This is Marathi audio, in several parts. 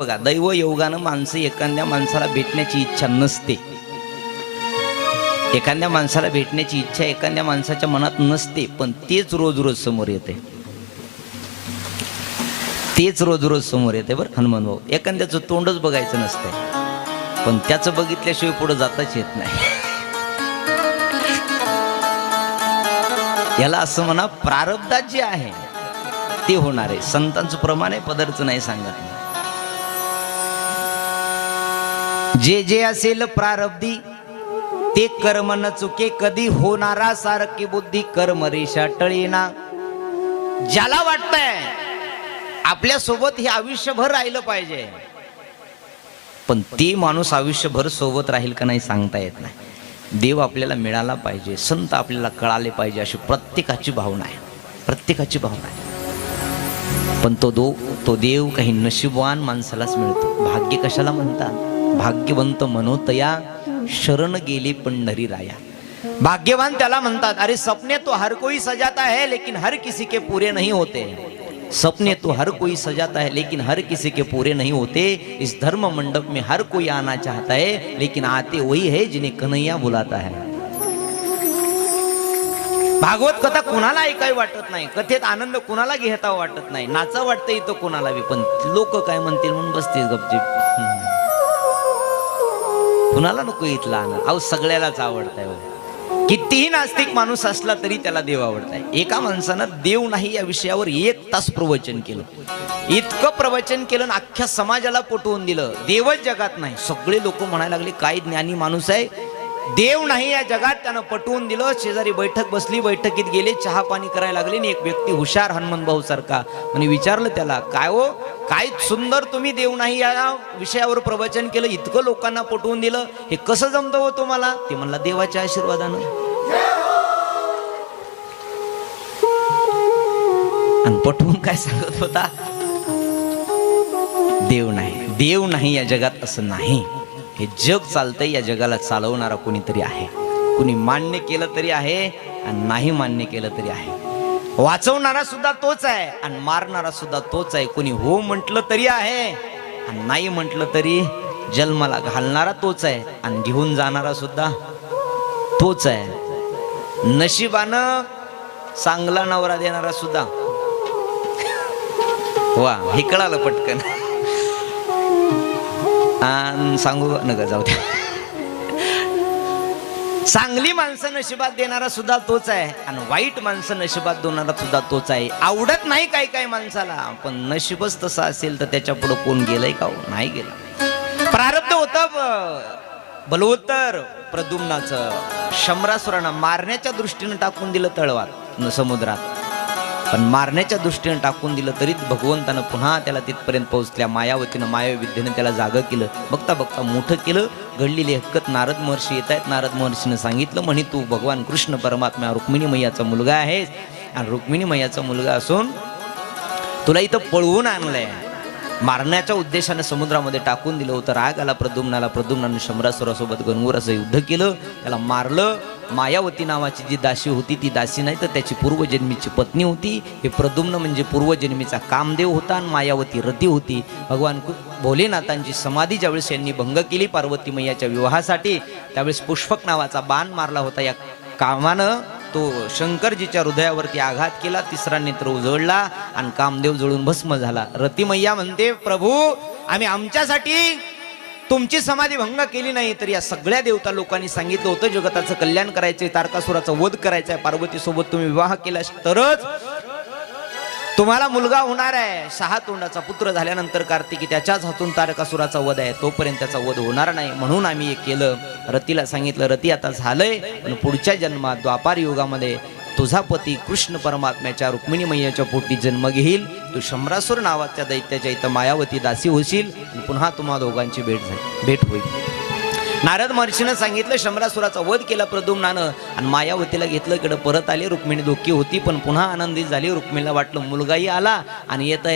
बघा, दैव योगानं माणसं एखाद्या माणसाला भेटण्याची इच्छा नसते. एखाद्या माणसाला भेटण्याची इच्छा एखाद्या माणसाच्या मनात नसते, पण तेच रोज रोज समोर येते. तेच रोज रोज समोर येते बरं हनुमान भाऊ. एखाद्याचं तोंडच बघायचं नसतंय, पण त्याचं बघितल्याशिवाय पुढे जाताच येत नाही. याला असं म्हणा, प्रारब्धात जे आहे ते होणार आहे. संतांचं प्रमाण आहे, पदरचं नाही सांगत. जे जे असेल प्रारब्धी ते कर्म न चुके, कधी होणारा सारखी बुद्धी कर्म रेषा टळीना. ज्याला वाटतंय आपल्या सोबत हे आयुष्यभर राहिलं पाहिजे, पण ते माणूस आयुष्यभर सोबत राहील का नाही सांगता येत नाही. देव आपल्याला मिळाला पाहिजे, संत आपल्याला कळाले पाहिजे, अशी प्रत्येकाची भावना आहे. प्रत्येकाची भावना आहे. पण तो देव काही नशीबवान माणसालाच मिळतो. भाग्य कशाला म्हणतात? भाग्यवंत मनोतया शरण गेली पंढरी राया. भाग्यवान त्याला म्हणतात. अरे सपने तो हर कोई सजाता है लेकिन हर किसी के पूरे नहीं होते. सपने तो हर कोई सजाता है लेकिन हर किसी के पूरे नहीं होते. इस धर्म मंडप में हर कोई आना चाहता है लेकिन आते वही है जिन्हें कन्हैया बुलाता है. भागवत कथा कुणाला ऐकावी वाटत नाही, कथेत आनंद कुणाला घेता वाटत नाही, नाचा वाटतं इथं कुणाला बी, पण लोक काय म्हणतील म्हणून बसतील गपचीप. कुणाला नको इथला आनंद. अहो सगळ्यालाच आवडताय. कितीही नास्तिक माणूस असला तरी त्याला देव आवडताय. एका माणसानं देव नाही या विषयावर 1 तास प्रवचन केलं. इतकं प्रवचन केलं, अख्ख्या समाजाला पटवून दिलं देवच जगात नाही. सगळे लोक म्हणायला लागले काय ज्ञानी माणूस आहे, देव नाही या जगात. त्यानं पटवून दिलं. शेजारी बैठक बसली, बैठकीत गेले, चहा पाणी करायला लागले. आणि एक व्यक्ती हुशार हनुमान भाऊ सारखा म्हणे विचारलं त्याला, काय हो काय सुंदर तुम्ही देव नाही या विषयावर प्रवचन केलं, इतकं लोकांना पटवून दिलं, हे कसं जमतं हो तुम्हाला? ते म्हणला देवाच्या आशीर्वादानं. आणि पटवून काय सांगत होता? देव नाही, देव नाही या जगात असं नाही. हे जग चालतंय, या जगाला चालवणारा कोणीतरी आहे. कुणी मान्य केलं तरी आहे आणि नाही मान्य केलं तरी आहे. वाचवणारा सुद्धा तोच आहे आणि मारणारा सुद्धा तोच आहे. कोणी हो म्हटलं तरी आहे आणि नाही म्हटलं तरी जन्माला घालणारा तोच आहे आणि घेऊन जाणारा सुद्धा तोच आहे. नशिबानं चांगला नवरा देणारा सुद्धा. वा, हे कळालं पटकन. सांगू नका, जाऊ द्या. चांगली माणसं नशिबात देणारा सुद्धा तोच आहे आणि वाईट माणसं नशिबात देणारा सुद्धा तोच आहे. आवडत नाही काही काही माणसाला, पण नशीबच तसं असेल तर त्याच्या पुढे कोण गेलंय का? नाही गेला. प्रारब्ध होतं बलवत्तर प्रद्युम्नाचं. शंभरासुरांना मारण्याच्या दृष्टीने टाकून दिलं तळवात समुद्रात, पण मारण्याच्या दृष्टीने टाकून दिलं तरी भगवंतानं पुन्हा त्याला तिथपर्यंत पोहोचल्या. मायावतीनं मायावी विद्येनं त्याला जागं केलं. बघता बघता मोठं केलं. घडलेली हक्कत नारद महर्षी येत आहेत. नारद महर्षीनं सांगितलं म्हणे तू भगवान कृष्ण परमात्मा रुक्मिणी मैयाचा मुलगा आहेस आणि रुक्मिणी मैयाचा मुलगा असून तुला इथं पळवून आणलंय. मारण्याच्या उद्देशाने समुद्रामध्ये टाकून दिलं होतं. राग आला प्रद्युम्नाला. प्रद्युम्नानं शंभरासुरासोबत घनघोर युद्ध केलं, त्याला मारलं. मायावती नावाची जी दासी होती ती दासी नाही तर त्याची पूर्वजन्मीची पत्नी होती. हे प्रद्युम्न म्हणजे पूर्वजन्मीचा कामदेव होता आणि मायावती रती होती. भगवान भोलेनाथांची समाधी ज्यावेळेस यांनी भंग केली पार्वती मैयाच्या विवाहासाठी, त्यावेळेस पुष्पक नावाचा बाण मारला होता. या कामानं तो शंकरजीच्या हृदयावरती आघात केला. तिसरा नेत्र उजळला आणि कामदेव जळून भस्म झाला. रती मैया म्हणते, प्रभू आम्ही आमच्यासाठी तुमची समाधी भंग केली नाही, तर या सगळ्या देवता लोकांनी सांगितलं होतं जगताचं कल्याण करायचंय, तारकासुराचा वध करायचा आहे. पार्वती सोबत तुम्ही विवाह केला तरच तुम्हाला मुलगा होणार आहे. 6 तोंडाचा पुत्र झाल्यानंतर कार्तिकी त्याच्याच हातून तारकासुराचा वध आहे, तोपर्यंत त्याचा वध होणार नाही, म्हणून आम्ही हे केलं. रतीला सांगितलं, रती आता झालंय, पण पुढच्या जन्मात द्वापार युगामध्ये तुझा पती कृष्ण परमात्म्याच्या रुक्मिणी मैयाच्या पोटी जन्म घेईल. तू शंभरासुर नावाच्या दैत्याच्या इथं मायावती दासी होशील आणि पुन्हा तुम्हा दोघांची भेट होईल. नारद महर्षीनं सांगितलं. शंभरासुराचा वध केला प्रद्युम्नानं आणि मायावतीला घेतलं. इकडे परत आले. रुक्मिणी दुःखी होती पण पुन्हा आनंदित झाली. रुक्मिणीला वाटलं मुलगाही आला आणि येता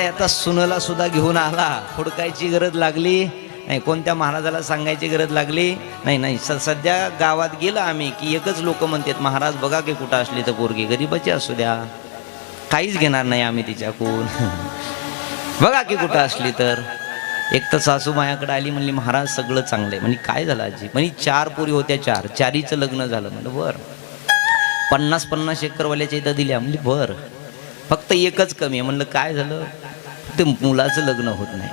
येता सुनला सुद्धा घेऊन आला. हुडकायची गरज लागली नाही, कोणत्या महाराजाला सांगायची गरज लागली नाही. सध्या गावात गेलं आम्ही की एकच लोक म्हणतात, महाराज बघा की कुठं असली तर पोरगी गरीबाची असू द्या, काहीच घेणार नाही आम्ही तिच्याकडून. बघा की कुठं असली तर. एक तर सासू माझ्याकडे आली, म्हणली महाराज सगळं चांगलं आहे. म्हणजे काय झालं आजी? म्हणे 4 पोरी होत्या, 4 चारीचं लग्न झालं. म्हणलं बर. 50-50 एकरवाल्याच्या इथं दिल्या. म्हणली बर. फक्त एकच कमी आहे. म्हणलं काय झालं? ते मुलाचं लग्न होत नाही.